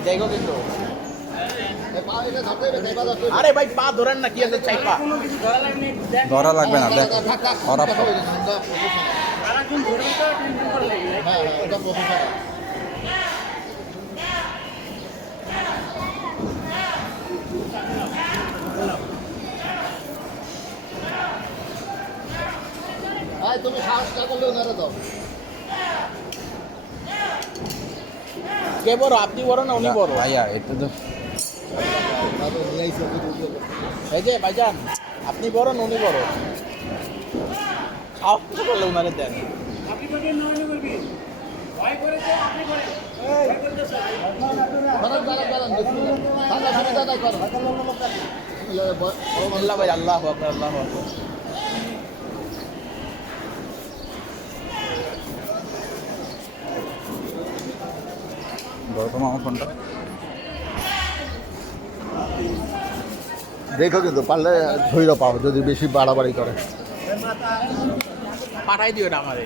দেখো কিন্তু আরে ভাই পা ধরেন না কি আছে চাই পা ধরা লাগবে না দেখ খারাপ তুমি সাহস না করলেও না দাও কে বড় আপনি বড় না উনি বড় ভাইয়া এটা তো এই যে ভাইজান আপনি বড় না উনি বড় খাওয়া করলে উনারে দেন আল্লাহ ভাই আল্লাহ আকবার আল্লাহ আকবার ধরো আমার ফোনটা দেখো কিন্তু পারলে ধৈর্য পাও যদি বেশি বাড়াবাড়ি করে পাঠাই দিও এটা আমারে